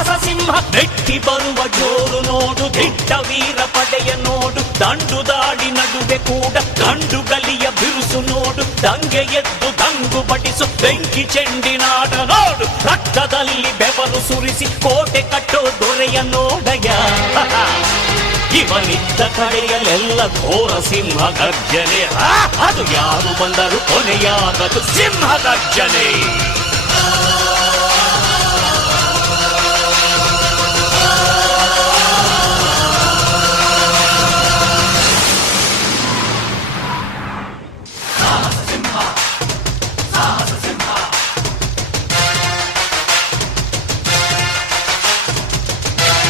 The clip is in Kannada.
ಸಾಹಸ ಸಿಂಹ ನೆಟ್ಟಿ ಬರುವ ಜೋರು ನೋಡು, ದಿಟ್ಟ ವೀರ ಪಡೆಯ ನೋಡು, ದಂಡು ದಾಡಿ ನಡುವೆ ಕೂಡ ಗಂಡು ಗಲಿಯ ಬಿರುಸು ನೋಡು, ದಂಗೆ ಎದ್ದು ದಂಗು ಬಡಿಸು ಬೆಂಕಿ ಚೆಂಡಿನಾಟ ನೋಡು, ರಕ್ತದಲ್ಲಿ ಬೆವರು ಸುರಿಸಿ ಕೋಟೆ ಕಟ್ಟೋ ದೊರೆಯ ನೋಡಯ. ಇವನಿದ್ದ ಕಡೆಯಲ್ಲೆಲ್ಲ ಘೋರ ಸಿಂಹ ಗರ್ಜನೆ, ಅದು ಯಾರು ಬಂದರು ಕೊನೆಯಾಗದು ಸಿಂಹ ಗರ್ಜನೆ.